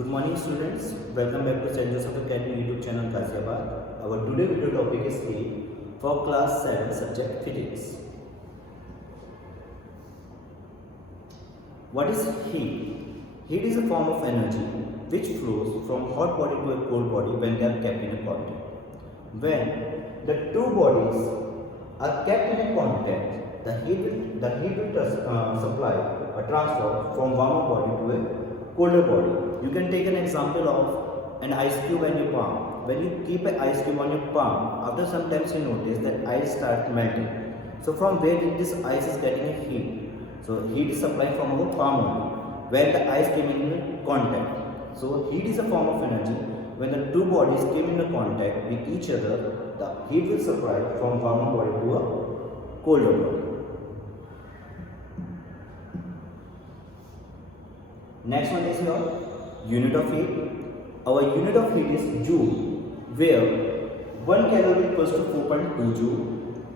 Good morning students, welcome back to St. Joseph Academy YouTube channel Ghaziabad. Our today video topic is heat for class 7 subject physics. What is heat? Heat is a form of energy which flows from hot body to a cold body when they are kept in a contact. When the two bodies are kept in a contact, the heat will supply a transfer from warmer body to a colder body. You can take an example of an ice cube in your palm. When you keep an ice cube on your palm, after some time you notice that ice starts melting. So from where this ice is getting a heat? So heat is supplied from our palm only, where the ice came in contact. So heat is a form of energy. When the two bodies came in contact with each other, the heat will supply from warmer body to a colder body. Next one is your unit of heat. Our unit of heat is joule, where 1 calorie equals to 4.2 joule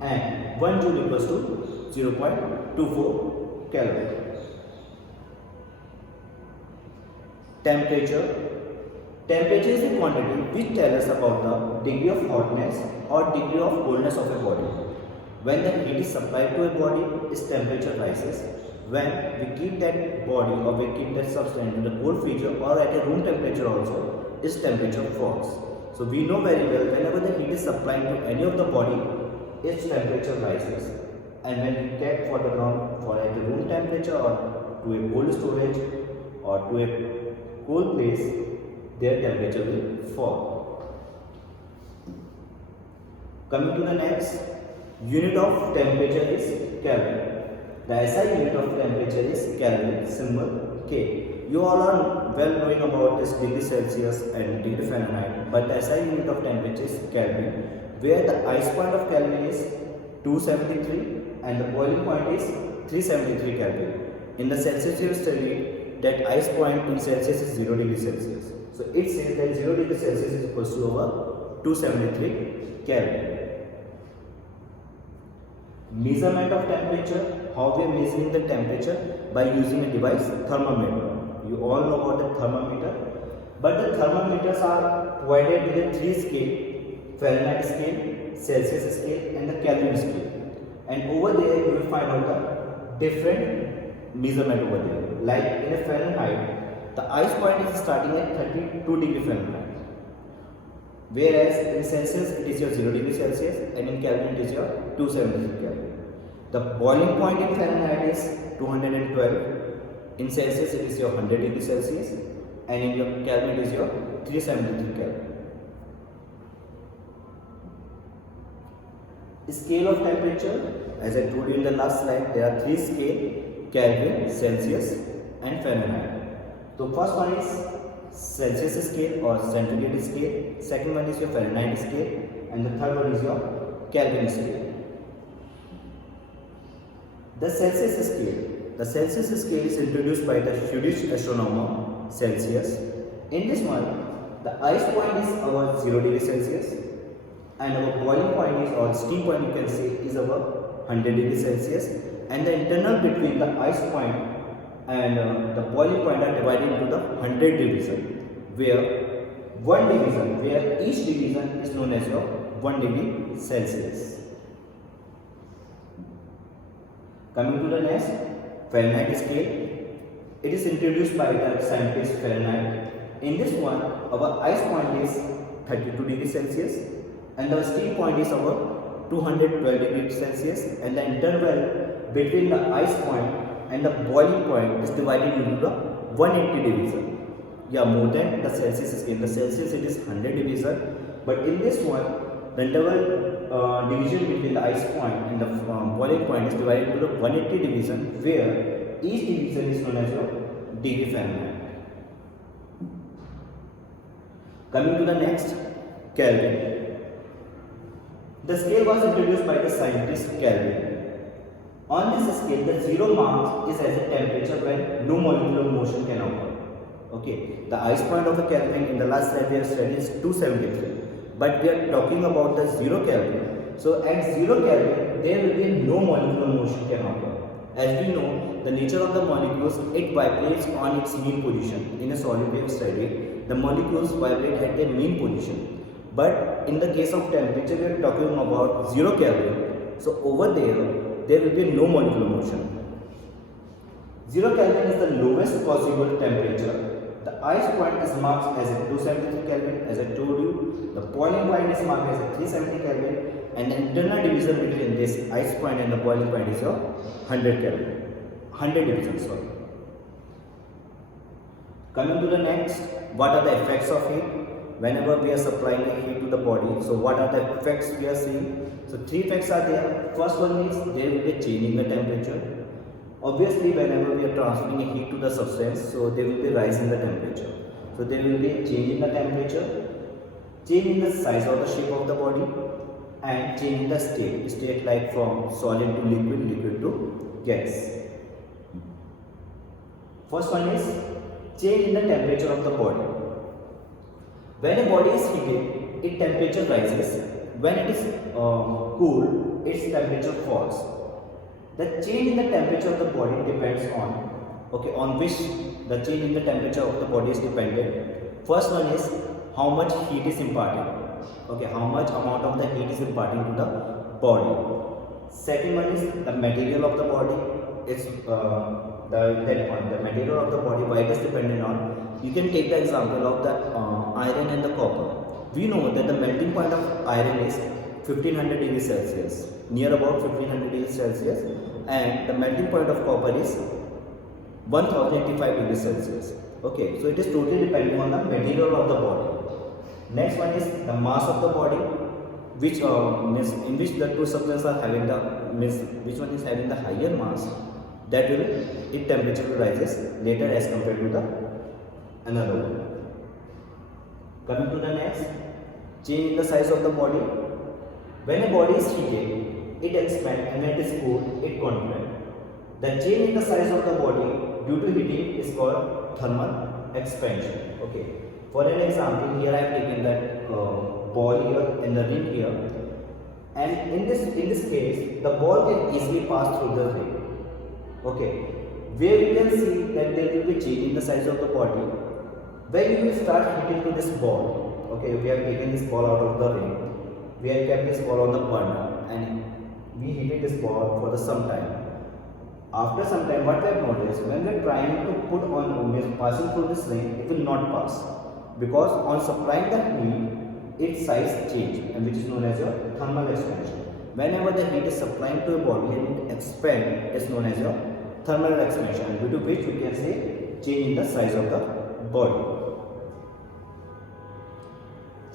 and 1 joule equals to 0.24 calorie. Temperature. Temperature is a quantity which tells us about the degree of hotness or degree of coldness of a body. When the heat is supplied to a body, its temperature rises. When we keep that body or we keep that substance in the cold feature or at a room temperature also, its temperature falls. So we know very well whenever the heat is supplied to any of the body, its temperature rises. And when we kept for the for at a room temperature or to a cold storage or to a cold place, their temperature will fall. Coming to the next, unit of temperature is Kelvin. The SI unit of temperature is Kelvin, symbol K. You all are well knowing about this degree Celsius and degree Fahrenheit, but the SI unit of temperature is Kelvin, where the ice point of Kelvin is 273 and the boiling point is 373 Kelvin. In the Celsius you have studied that ice point in Celsius is 0 degree Celsius. So it says that 0 degree Celsius is equal to over 273 Kelvin. Measurement of temperature. How we are measuring the temperature? By using a device, thermometer. You all know about the thermometer. But the thermometers are provided with a 3 scale: Fahrenheit scale, Celsius scale and the Kelvin scale. And over there you will find out the different measurement over there. Like in a Fahrenheit, the ice point is starting at 32 degree Fahrenheit. Whereas in Celsius it is your 0 degree Celsius and in Kelvin it is your 273 Kelvin. The boiling point in Fahrenheit is 212. In Celsius it is your 100 degree Celsius and in your Kelvin it is your 373 Kelvin. Scale of temperature, as I told you in the last slide, there are 3 scales: Kelvin, Celsius and Fahrenheit. So first one is Celsius scale or centigrade scale, second one is your Fahrenheit scale and the third one is your Kelvin scale. The Celsius scale. The Celsius scale is introduced by the Swedish astronomer Celsius. In this one, the ice point is our 0 degree Celsius and our boiling point is, or steam point you can say, is our 100 degree Celsius, and the internal between the ice point and the boiling point are divided into the 100 division, where each division is known as your 1 degree Celsius. Coming to the next, Fahrenheit scale. It is introduced by the scientist Fahrenheit. In this one, our ice point is 32 degrees Celsius and the steam point is our 212 degrees Celsius, and the interval between the ice point and the boiling point is divided into the 180 division. Yeah, more than the Celsius scale. The Celsius it is 100 division, but in this one, the interval division between the ice point and the boiling point is divided into the 180 division, where each division is known as your degree Fahrenheit. Coming to the next, Kelvin. The scale was introduced by the scientist Kelvin. On this scale, the 0 mark is as a temperature when no molecular motion can occur. Okay, the ice point of a Kelvin in the last slide we have studied is 273. But we are talking about the 0 Kelvin. So at 0 Kelvin, there will be no molecular motion can occur. As we know, the nature of the molecules, it vibrates on its mean position. In a solid wave study, the molecules vibrate at their mean position. But in the case of temperature, we are talking about 0 Kelvin. So over there will be no molecular motion. 0 Kelvin is the lowest possible temperature. The ice point is marked as a 273 Kelvin, as I told you. The boiling point is marked as a 370 Kelvin, and the internal division between this ice point and the boiling point is a 100 Kelvin. 100 division, sorry. Coming to the next, what are the effects of heat? Whenever we are supplying the heat to the body, so what are the effects we are seeing? So 3 effects are there. First one is there will be a change in the temperature. Obviously, whenever we are transferring a heat to the substance, so there will be rise in the temperature. So there will be a change in the temperature, change in the size or the shape of the body, and change in the state like from solid to liquid, liquid to gas. First one is change in the temperature of the body. When a body is heated, its temperature rises. When it is cooled, its temperature falls. The change in the temperature of the body depends on which the change in the temperature of the body is dependent. First one is how much heat is imparted. How much amount of the heat is imparting to the body. Second one is the material of the body. It's the material of the body. Why it is dependent on? You can take the example of the iron and the copper. We know that the melting point of iron is 1500 degrees Celsius, near about 1500 degrees Celsius, and the melting point of copper is 1085 degrees Celsius. Okay, so it is totally depending on the material of the body. Next one is the mass of the body, which in which the two substances are having which one is having the higher mass, that will its temperature rises later as compared to the another one. Coming to the next, change in the size of the body. When a body is heated, it expands, and when it is cooled, it contracts. The change in the size of the body due to heating is called thermal expansion. Okay. For an example, here I have taken that ball here and the ring here, and in this case, the ball can easily pass through the ring. Okay. Where you can see that there will be change in the size of the body. When you will start heating to this ball, okay, we have taken this ball out of the ring. We have kept this ball on the burner and we heated this ball for some time. After some time, what we have noticed, when we are trying to put on, passing through this ring, it will not pass, because on supplying the heat, its size changes, and which is known as your thermal expansion. Whenever the heat is supplying to a body and it expands, it is known as your thermal expansion, due to which we can say change in the size of the body.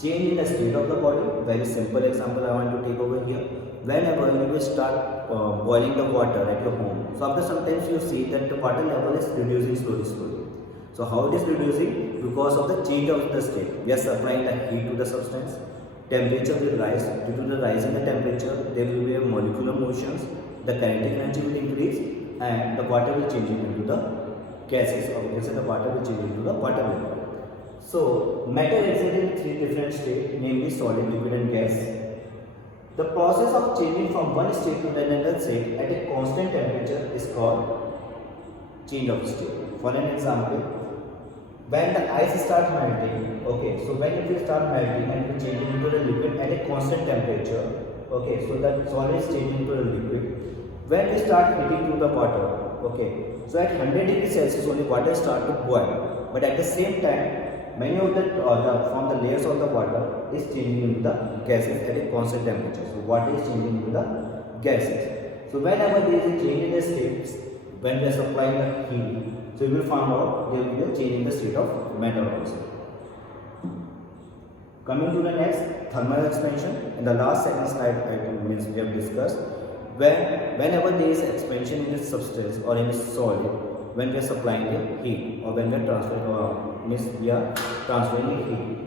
Change in the state of the body. Very simple example I want to take over here. Whenever you will start boiling the water at your home, so after sometimes you see that the water level is reducing slowly. So how it is reducing? Because of the change of the state. We are supplying the heat to the substance. Temperature will rise. Due to the rise in the temperature, there will be a molecular motions. The kinetic energy will increase, and the water will change into the gases, or we can say the water will change into the water vapor. So, matter exists in 3 different states, namely solid, liquid and gas. The process of changing from one state to another state at a constant temperature is called change of state. For an example, when the ice starts melting, okay, so when it will start melting and it will change into the liquid at a constant temperature, okay, so that solid is changing into the liquid. When we start heating to the water, okay, so at 100 degrees Celsius only water start to boil, but at the same time, many of from the layers of the water is changing into the gases at a constant temperature. So water is changing into the gases. So whenever there is a change in the states, when we are supplying the heat, so you will find out there will be a change in the state of matter also. Coming to the next, thermal expansion. In the last second slide, we have discussed whenever there is expansion in a substance or in a solid, when we are supplying the heat or when we are transferring the heat.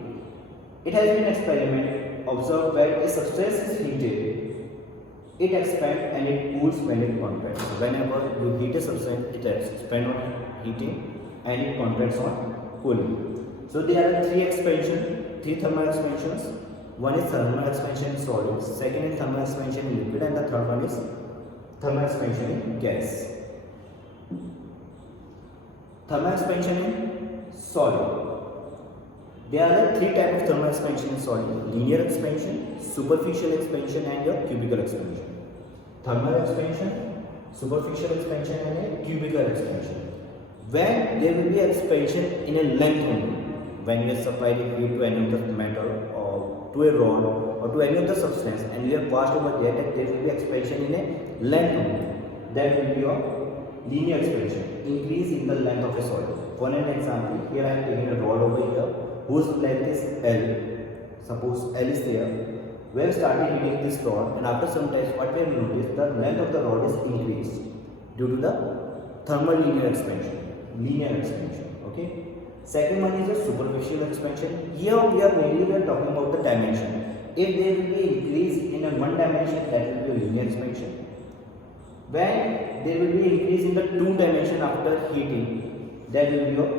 It has been experiment observed when a substance is heated, it expands and it cools when it contracts. So whenever you heat a substance, it expands on heating and it contracts on cooling. So there are 3 thermal expansions. One is thermal expansion in solids, second is thermal expansion in liquid, and the third one is thermal expansion in gas. Thermal expansion in solid. There are three types of thermal expansion in solid: linear expansion, superficial expansion, and your cubical expansion. Thermal expansion, superficial expansion, and a cubical expansion. When there will be expansion in a length only, when you supply the heat to any of the metal or to a rod or to any of the substance, and you have passed over there, that there will be expansion in a length only. That will be your linear expansion, increase in the length of a solid. For an example, here I am taking a rod over here whose length is L. Suppose L is there. We have started heating this rod, and after some time, what we have noticed, the length of the rod is increased due to the thermal linear expansion. Okay. Second one is the superficial expansion. Here we are mainly talking about the dimension. If there will be increase in a one dimension, that will be a linear expansion. When there will be increase in the two dimension after heating, that will be your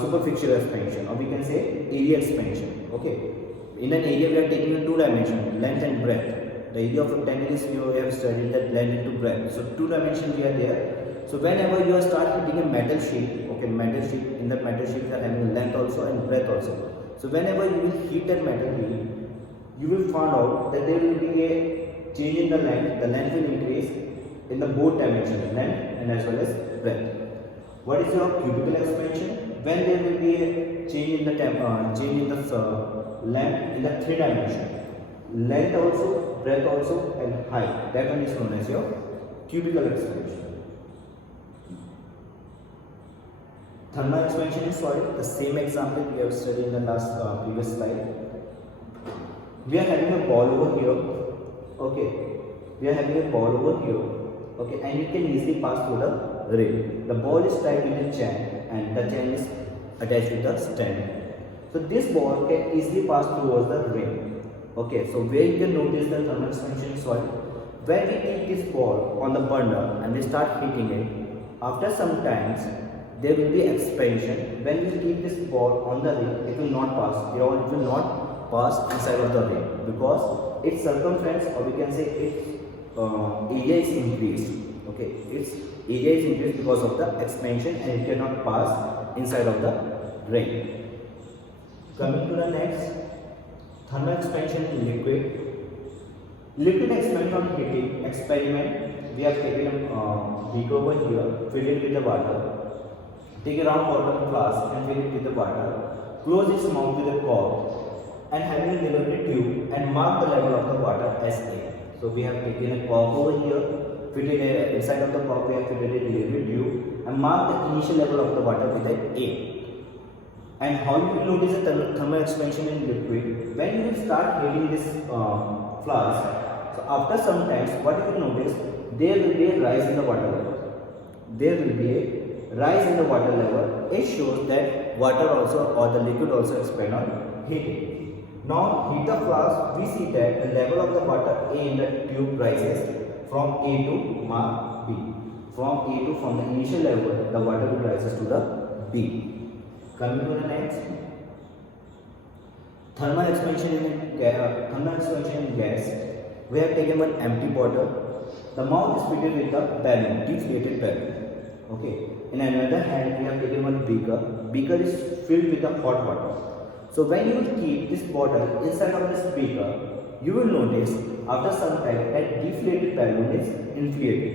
superficial expansion, or we can say area expansion. Okay. In an area we are taking a two dimension, length and breadth. The area of rectangle is, we have studied that length into breadth. So two dimension we are there. So whenever you start heating a metal sheet, okay, in that metal sheet you are having length also and breadth also. So whenever you will heat that metal sheet, you will find out that there will be a change in the length. The length will increase in the both dimensions, length and as well as breadth. What is your cubical expansion? When there will be a change in the length in the three dimension, length also, breadth also, and height. That one is known as your cubical expansion. Thermal expansion in solid, the same example we have studied in the last previous slide. We are having a ball over here, okay. We are having a ball over here, okay, and you can easily pass through the ring. The ball is tied with a chain, and the chain is attached with the stand. So this ball can easily pass towards the ring. Okay, so where you can notice the thermal expansion in solid. When we keep this ball on the burner and we start heating it, after some times there will be expansion. When we keep this ball on the ring, it will not pass. It will not pass inside of the ring because its circumference, or we can say its area is increased. Okay, its area is increased because of the expansion, and it cannot pass inside of the ring. Coming to the next, thermal expansion in liquid. Liquid expansion on heating experiment. We have taken a beaker over here, fill it with the water. Take a round bottom flask and fill it with the water. Close its mouth with a cork and having a delivery tube and mark the level of the water as A. So we have taken a cork over here, fitted inside of the cork we have fitted a delivery tube and mark the initial level of the water with an A. And how you will notice the thermal expansion in liquid? When you will start heating this flask, so after some time, what you will notice, there will be a rise in the water level. There will be a rise in the water level. It shows that water also, or the liquid also expand on heating. Now heat the flask, we see that the level of the water A in the tube rises from A to mark B. From the initial level, the water will rises to the B. Coming to the next, thermal expansion in gas. We have taken one empty bottle. The mouth is fitted with a balloon, deflated balloon. Okay. In another hand, we have taken one beaker. Beaker is filled with a hot water. So when you keep this bottle inside of this beaker, you will notice after some time that deflated balloon is inflated.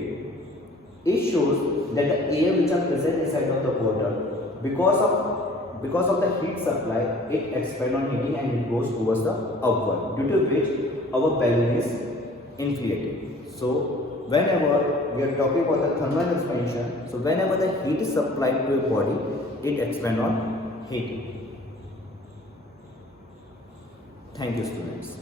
It shows that the air which are present inside of the bottle, because of the heat supply, it expands on heating and it goes towards the outward, due to which our balloon is inflated. So whenever we are talking about the thermal expansion, so whenever the heat is supplied to a body, it expands on heating. Thank you, students.